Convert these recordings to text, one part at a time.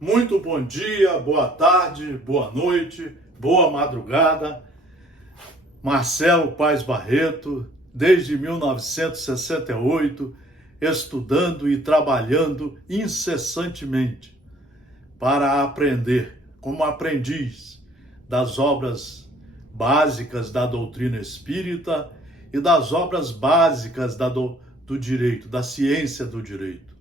Muito bom dia, boa tarde, boa noite, boa madrugada. Marcelo Paes Barreto, desde 1968, estudando e trabalhando incessantemente para aprender, como aprendiz, das obras básicas da doutrina espírita e das obras básicas do direito, da ciência do direito.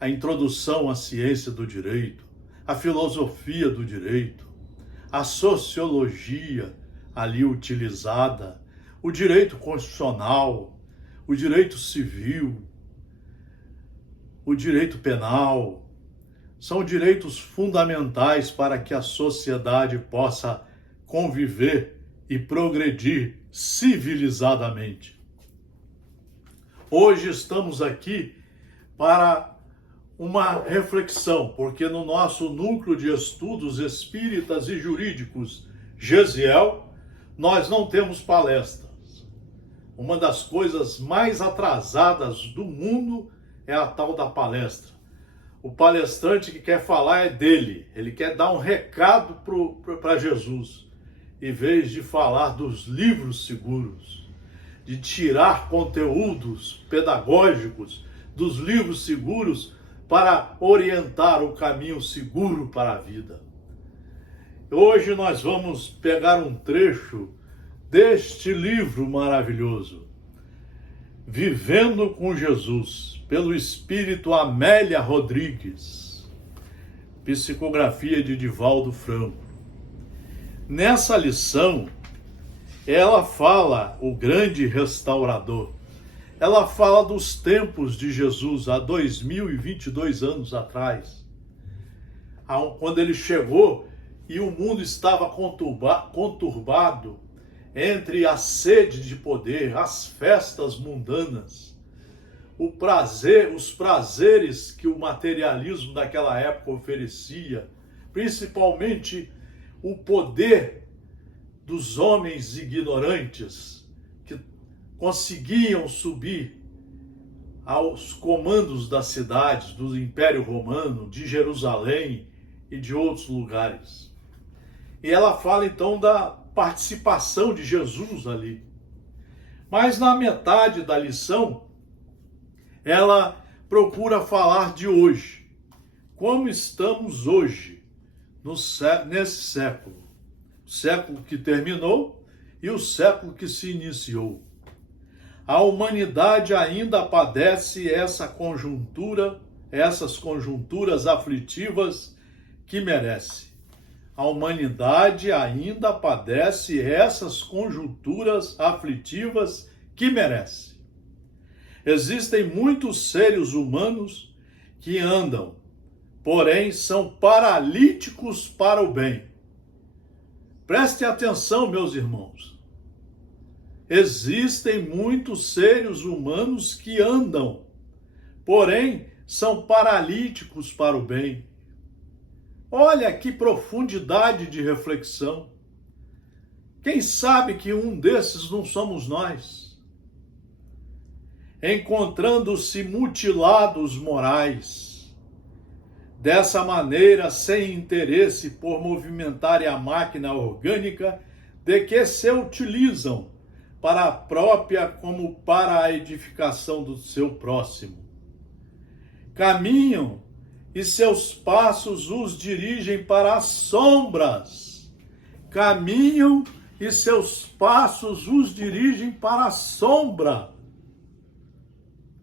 A introdução à ciência do direito, a filosofia do direito, a sociologia ali utilizada, o direito constitucional, o direito civil, o direito penal, são direitos fundamentais para que a sociedade possa conviver e progredir civilizadamente. Hoje estamos aqui para uma reflexão, porque no nosso núcleo de estudos espíritas e jurídicos, GESIEL, nós não temos palestras. Uma das coisas mais atrasadas do mundo é a tal da palestra. O palestrante que quer falar é dele, ele quer dar um recado para Jesus, em vez de falar dos livros seguros, de tirar conteúdos pedagógicos dos livros seguros para orientar o caminho seguro para a vida. Hoje nós vamos pegar um trecho deste livro maravilhoso, Vivendo com Jesus, pelo espírito Amélia Rodrigues, psicografia de Divaldo Franco. Nessa lição, ela fala, o grande restaurador, ela fala dos tempos de Jesus, há 2022 anos atrás, quando ele chegou e o mundo estava conturbado entre a sede de poder, as festas mundanas, os prazeres que o materialismo daquela época oferecia, principalmente o poder dos homens ignorantes, conseguiam subir aos comandos das cidades, do Império Romano, de Jerusalém e de outros lugares. E ela fala então da participação de Jesus ali. Mas na metade da lição, ela procura falar de hoje. Como estamos hoje, nesse século. O século que terminou e o século que se iniciou. A humanidade ainda padece essas conjunturas aflitivas que merece. A humanidade ainda padece essas conjunturas aflitivas que merece. Existem muitos seres humanos que andam, porém são paralíticos para o bem. Prestem atenção, meus irmãos. Existem muitos seres humanos que andam, porém são paralíticos para o bem. Olha que profundidade de reflexão. Quem sabe que um desses não somos nós? Encontrando-se mutilados morais, dessa maneira sem interesse por movimentar a máquina orgânica de que se utilizam para a própria como para a edificação do seu próximo. Caminham e seus passos os dirigem para as sombras. Caminham e seus passos os dirigem para a sombra.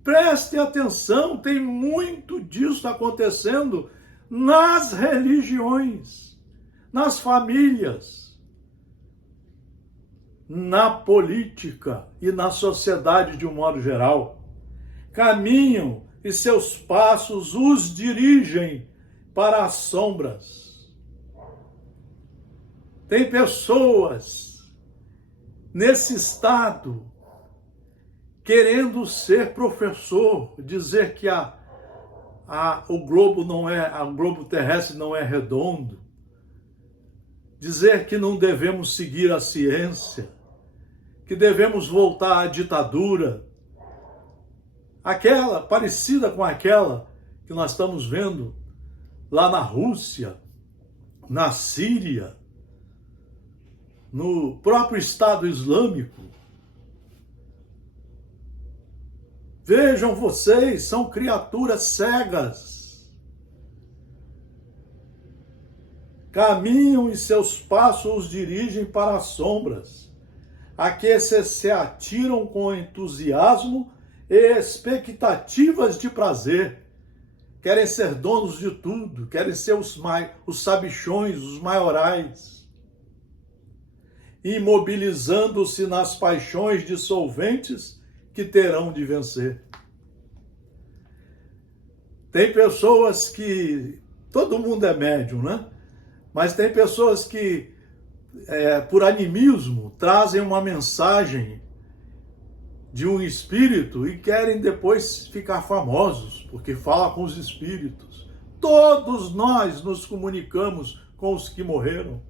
Preste atenção, tem muito disso acontecendo nas religiões, nas famílias, na política e na sociedade de um modo geral. Caminham e seus passos os dirigem para as sombras. Tem pessoas nesse estado querendo ser professor, dizer que o globo terrestre não é redondo, dizer que não devemos seguir a ciência, que devemos voltar à ditadura, aquela parecida com aquela que nós estamos vendo lá na Rússia, na Síria, no próprio Estado Islâmico. Vejam vocês, são criaturas cegas. Caminham e seus passos os dirigem para as sombras, a que se atiram com entusiasmo e expectativas de prazer. Querem ser donos de tudo, querem ser os sabichões, os maiorais, imobilizando-se nas paixões dissolventes que terão de vencer. Tem pessoas que, todo mundo é médium, né? Mas tem pessoas que, por animismo, trazem uma mensagem de um espírito e querem depois ficar famosos, porque fala com os espíritos. Todos nós nos comunicamos com os que morreram,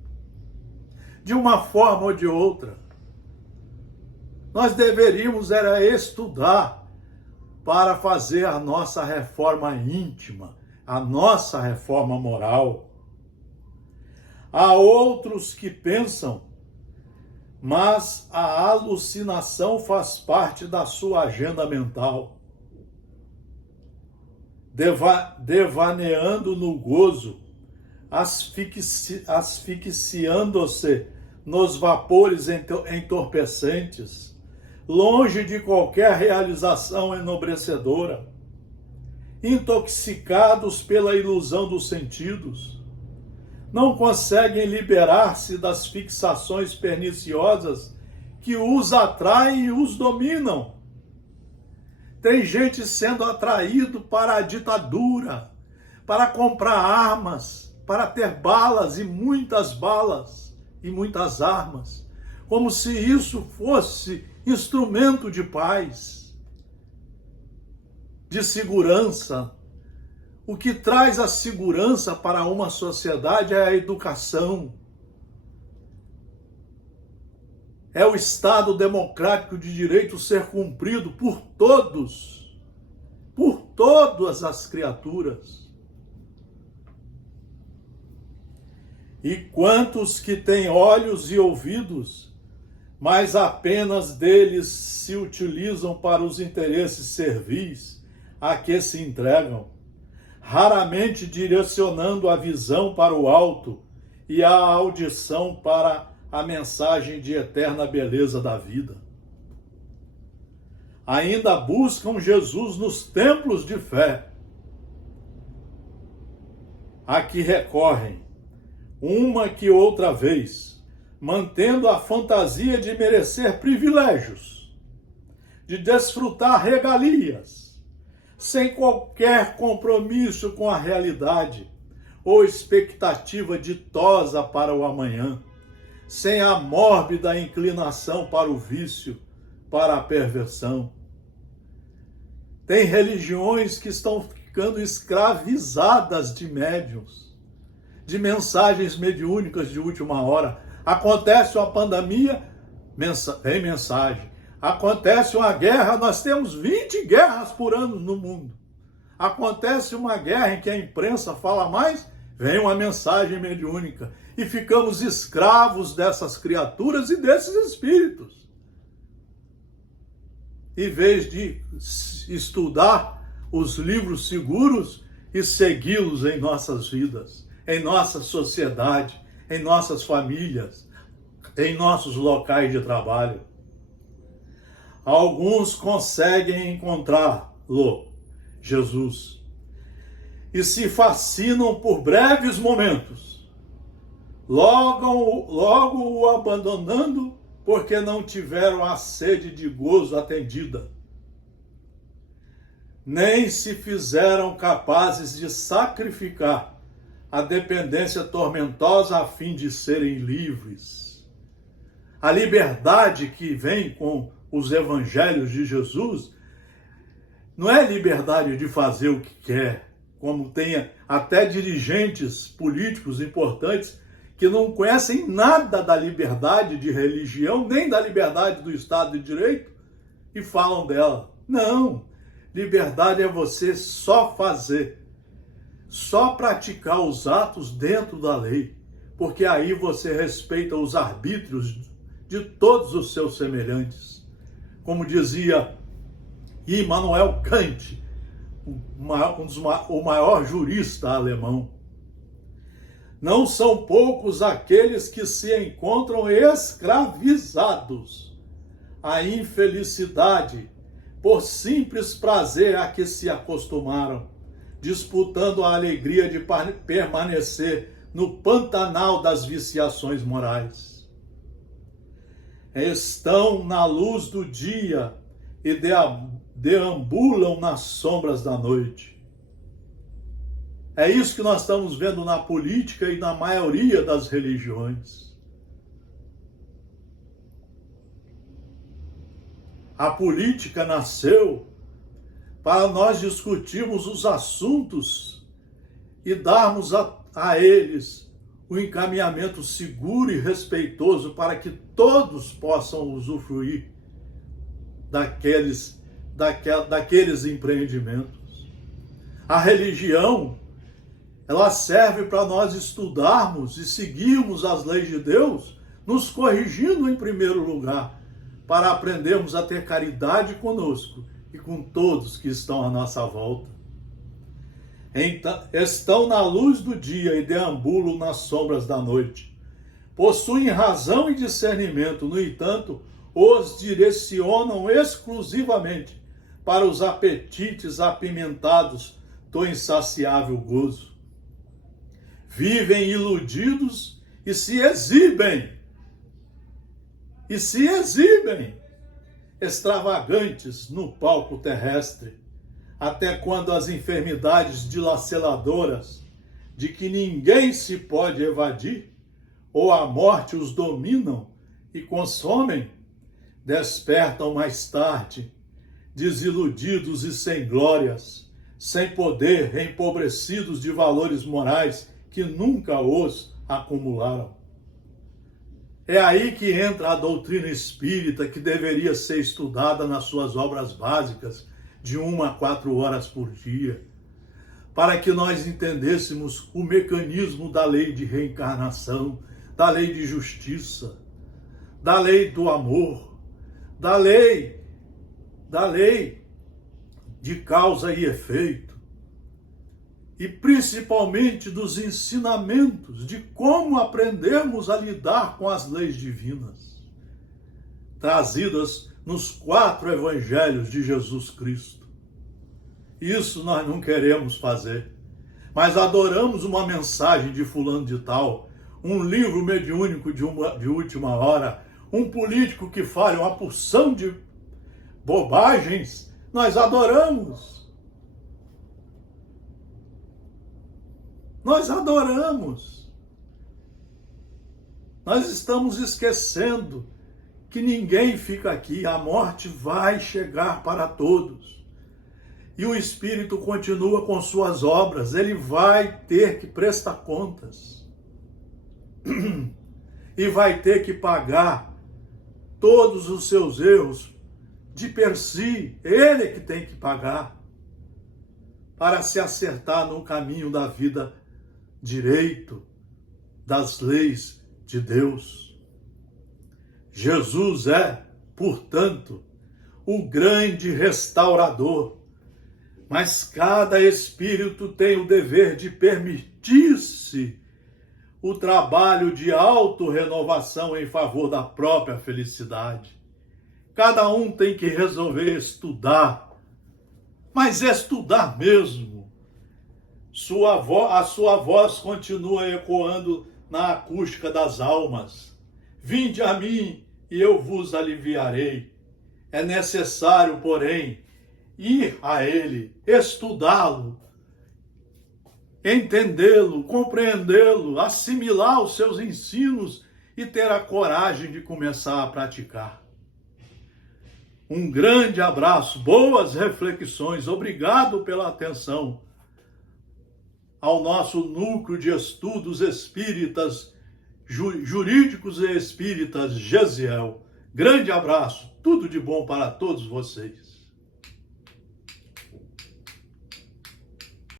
de uma forma ou de outra. Nós deveríamos estudar para fazer a nossa reforma íntima, a nossa reforma moral. Há outros que pensam, mas a alucinação faz parte da sua agenda mental. Devaneando no gozo, asfixiando-se nos vapores entorpecentes, longe de qualquer realização enobrecedora, intoxicados pela ilusão dos sentidos, não conseguem liberar-se das fixações perniciosas que os atraem e os dominam. Tem gente sendo atraído para a ditadura, para comprar armas, para ter balas e muitas armas, como se isso fosse instrumento de paz, de segurança. O que traz a segurança para uma sociedade é a educação. É o Estado democrático de direito ser cumprido por todos, por todas as criaturas. E quantos que têm olhos e ouvidos, mas apenas deles se utilizam para os interesses servis a que se entregam, raramente direcionando a visão para o alto e a audição para a mensagem de eterna beleza da vida. Ainda buscam Jesus nos templos de fé, a que recorrem, uma que outra vez, mantendo a fantasia de merecer privilégios, de desfrutar regalias, sem qualquer compromisso com a realidade ou expectativa ditosa para o amanhã, sem a mórbida inclinação para o vício, para a perversão. Tem religiões que estão ficando escravizadas de médiuns, de mensagens mediúnicas de última hora. Acontece uma pandemia, tem mensagem. Acontece uma guerra, nós temos 20 guerras por ano no mundo. Acontece uma guerra em que a imprensa fala mais, vem uma mensagem mediúnica. E ficamos escravos dessas criaturas e desses espíritos. Em vez de estudar os livros seguros e segui-los em nossas vidas, em nossa sociedade, em nossas famílias, em nossos locais de trabalho. Alguns conseguem encontrá-lo, Jesus, e se fascinam por breves momentos, logo o abandonando porque não tiveram a sede de gozo atendida, nem se fizeram capazes de sacrificar a dependência tormentosa a fim de serem livres. A liberdade que vem com os evangelhos de Jesus não é liberdade de fazer o que quer, como tem até dirigentes políticos importantes que não conhecem nada da liberdade de religião, nem da liberdade do Estado de Direito, e falam dela. Não, liberdade é você só fazer só praticar os atos dentro da lei, porque aí você respeita os arbítrios de todos os seus semelhantes. Como dizia Immanuel Kant, o maior jurista alemão. Não são poucos aqueles que se encontram escravizados à infelicidade por simples prazer a que se acostumaram, disputando a alegria de permanecer no pantanal das viciações morais. Estão na luz do dia e deambulam nas sombras da noite. É isso que nós estamos vendo na política e na maioria das religiões. A política nasceu para nós discutirmos os assuntos e darmos a eles o encaminhamento seguro e respeitoso para que todos possam usufruir daqueles empreendimentos. A religião, ela serve para nós estudarmos e seguirmos as leis de Deus, nos corrigindo em primeiro lugar, para aprendermos a ter caridade conosco e com todos que estão à nossa volta. Então, estão na luz do dia e deambulam nas sombras da noite. Possuem razão e discernimento, no entanto, os direcionam exclusivamente para os apetites apimentados do insaciável gozo. Vivem iludidos e se exibem extravagantes no palco terrestre, até quando as enfermidades dilaceradoras de que ninguém se pode evadir, ou a morte os dominam e consomem, despertam mais tarde, desiludidos e sem glórias, sem poder, empobrecidos de valores morais que nunca os acumularam. É aí que entra a doutrina espírita, que deveria ser estudada nas suas obras básicas, de 1 a 4 horas por dia, para que nós entendêssemos o mecanismo da lei de reencarnação, da lei de justiça, da lei do amor, da lei de causa e efeito, e principalmente dos ensinamentos de como aprendermos a lidar com as leis divinas, trazidas nos 4 evangelhos de Jesus Cristo. Isso nós não queremos fazer, mas adoramos uma mensagem de fulano de tal, um livro mediúnico de última hora, um político que fala uma porção de bobagens, nós adoramos. Nós adoramos. Nós estamos esquecendo que ninguém fica aqui, a morte vai chegar para todos. E o Espírito continua com suas obras, ele vai ter que prestar contas. E vai ter que pagar todos os seus erros de per si, ele que tem que pagar, para se acertar no caminho da vida direito, das leis de Deus. Jesus é, portanto, o grande restaurador, mas cada espírito tem o dever de permitir-se o trabalho de autorrenovação em favor da própria felicidade. Cada um tem que resolver estudar, mas estudar mesmo. A sua voz continua ecoando na acústica das almas. Vinde a mim e eu vos aliviarei. É necessário, porém, ir a ele, estudá-lo, entendê-lo, compreendê-lo, assimilar os seus ensinos e ter a coragem de começar a praticar. Um grande abraço, boas reflexões, obrigado pela atenção ao nosso núcleo de estudos espíritas, jurídicos e espíritas Gesiel. Grande abraço, tudo de bom para todos vocês.